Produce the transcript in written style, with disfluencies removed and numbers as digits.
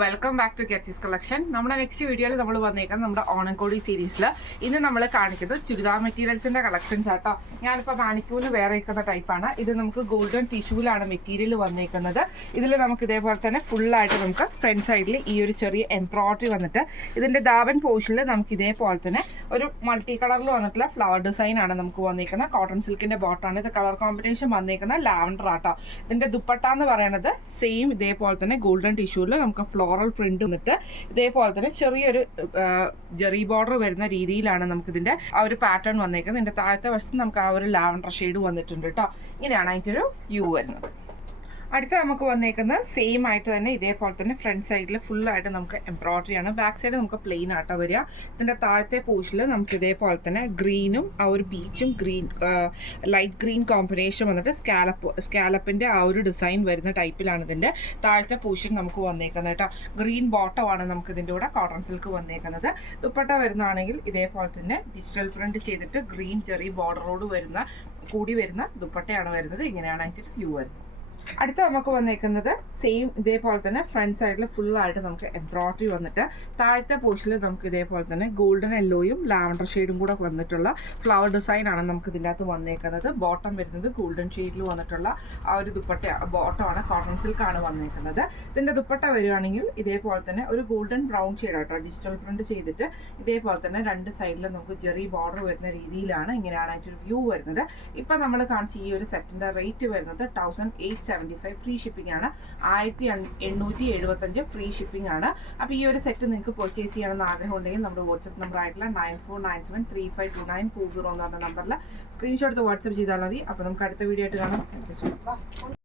Welcome back to Getty's collection. നമ്മുടെ next വീഡിയോയിൽ നമ്മൾ വന്നേക്കുന്നത് നമ്മുടെ ഓണക്കോടി സീരീസിൽ ഇന്ന് നമ്മൾ കാണിക്കുന്നത് ചുരിദാർ മെറ്റീരിയൽസിന്റെ കളക്ഷൻസ് ആട്ടോ. ഞാനിപ്പോൾ മാനിക്യൂവിൽ വേറെ ഇരിക്കുന്ന ടൈപ്പാണ്. ഇത് നമുക്ക് ഗോൾഡൻ ടിഷ്യൂലാണ് മെറ്റീരിയൽ വന്നേക്കുന്നത്. ഇതിൽ നമുക്ക് ഇതേപോലെ തന്നെ ഫുള്ളായിട്ട് നമുക്ക് ഫ്രണ്ട് സൈഡിൽ ഈ ഒരു ചെറിയ എംബ്രോയിഡറി വന്നിട്ട് ഇതിന്റെ ദാവൻ പോർഷനിൽ നമുക്ക് ഇതേപോലെ തന്നെ ഒരു മൾട്ടി കളറിൽ വന്നിട്ടുള്ള ഫ്ലവർ ഡിസൈൻ ആണ് നമുക്ക് വന്നേക്കുന്നത്. കോട്ടൺ സിൽക്കിന്റെ ബോട്ടാണ്. ഇത് കളർ കോമ്പിനേഷൻ വന്നേക്കുന്ന ലാവൻഡർ ആട്ടോ. ഇതിന്റെ ദുപ്പട്ട എന്ന് പറയുന്നത് സെയിം ഇതേപോലെ തന്നെ ഗോൾഡൻ ടിഷ്യൂവിൽ നമുക്ക് ഫ്ലോറൽ പ്രിന്റ് വന്നിട്ട് ഇതേപോലെ തന്നെ ചെറിയൊരു ജെറി ബോർഡർ വരുന്ന രീതിയിലാണ് നമുക്കിതിന്റെ ആ ഒരു പാറ്റേൺ വന്നേക്കുന്നത്. ഇതിന്റെ താഴത്തെ വശത്ത് നമുക്ക് ആ ഒരു ലാവൻഡർ ഷെയ്ഡ് വന്നിട്ടുണ്ട് കേട്ടോ. ഇങ്ങനെയാണ് അതിൻ്റെ ഒരു വ്യൂ വരുന്നത്. അടുത്ത നമുക്ക് വന്നേക്കുന്നത് സെയിം ആയിട്ട് തന്നെ ഇതേപോലെ തന്നെ ഫ്രണ്ട് സൈഡിൽ ഫുള്ളായിട്ട് നമുക്ക് എംബ്രോയിഡറി ആണ്. ബാക്ക് സൈഡ് നമുക്ക് പ്ലെയിൻ ആട്ടോ വരിക. ഇതിൻ്റെ താഴത്തെ പോർഷനിൽ നമുക്ക് ഇതേപോലെ തന്നെ ഗ്രീനും ആ ഒരു ബീച്ചും ലൈറ്റ് ഗ്രീൻ കോമ്പിനേഷൻ വന്നിട്ട് സ്കാലപ്പിൻ്റെ ആ ഒരു ഡിസൈൻ വരുന്ന ടൈപ്പിലാണ് ഇതിൻ്റെ താഴത്തെ പോർഷൻ നമുക്ക് വന്നേക്കുന്നത് കേട്ടോ. ഗ്രീൻ ബോട്ടമാണ് നമുക്ക് ഇതിൻ്റെ കൂടെ കോട്ടൺ സിൽക്ക് വന്നേക്കുന്നത്. ദുപ്പട്ട വരുന്നതാണെങ്കിൽ ഇതേപോലെ തന്നെ ഡിജിറ്റൽ പ്രിന്റ് ചെയ്തിട്ട് ഗ്രീൻ ചെറി ബോർഡറോട് കൂടി വരുന്ന ദുപ്പട്ടയാണ് വരുന്നത്. ഇങ്ങനെയാണ് അതിൻ്റെ വ്യൂ വരുന്നത്. അടുത്ത നമുക്ക് വന്നേക്കുന്നത് സെയിം ഇതേപോലെ തന്നെ ഫ്രണ്ട് സൈഡിൽ ഫുള്ളായിട്ട് നമുക്ക് എംബ്രോയിഡറി വന്നിട്ട് താഴത്തെ പോർഷനിൽ നമുക്ക് ഇതേപോലെ തന്നെ ഗോൾഡൻ യെല്ലോയും ലാവൻഡർ ഷെയ്ഡും കൂടെ വന്നിട്ടുള്ള ഫ്ലവർ ഡിസൈൻ ആണ് നമുക്ക് ഇതിൻ്റെ അകത്ത് വന്നേക്കുന്നത്. ബോട്ടം വരുന്നത് ഗോൾഡൻ ഷെയ്ഡിൽ വന്നിട്ടുള്ള ആ ഒരു ദുപ്പട്ട ബോട്ടമാണ്. കോട്ടൺ സിൽക്കാണ് വന്നേക്കുന്നത്. ഇതിൻ്റെ ദുപ്പട്ട വരികയാണെങ്കിൽ ഇതേപോലെ തന്നെ ഒരു ഗോൾഡൻ ബ്രൗൺ ഷെയ്ഡ് ആട്ടോ. ഡിജിറ്റൽ പ്രിന്റ് ചെയ്തിട്ട് ഇതേപോലെ തന്നെ രണ്ട് സൈഡിൽ നമുക്ക് ജെറി ബോർഡർ വരുന്ന രീതിയിലാണ്. ഇങ്ങനെയാണ് അതിൻ്റെ ഒരു വ്യൂ വരുന്നത്. ഇപ്പം നമ്മൾ കാണിച്ച ഈ ഒരു സെറ്റിൻ്റെ റേറ്റ് വരുന്നത് 1875 ഫ്രീ ഷിപ്പിംഗ് ആണ്. 1875 ഫ്രീ ഷിപ്പിംഗ് ആണ്. അപ്പോൾ ഈ ഒരു സെറ്റ് നിങ്ങൾക്ക് പർച്ചേസ് ചെയ്യണമെന്ന് ആഗ്രഹം ഉണ്ടെങ്കിൽ നമ്മുടെ വാട്സ്ആപ്പ് നമ്പർ ആയിട്ടുള്ള 9497352940 എന്ന് പറഞ്ഞ നമ്പറിൽ സ്ക്രീൻഷോട്ട് വാട്സ്ആപ്പ് ചെയ്താൽ മതി. അപ്പോൾ നമുക്ക് അടുത്ത വീഡിയോ ആയിട്ട് കാണാം. Thank you so much.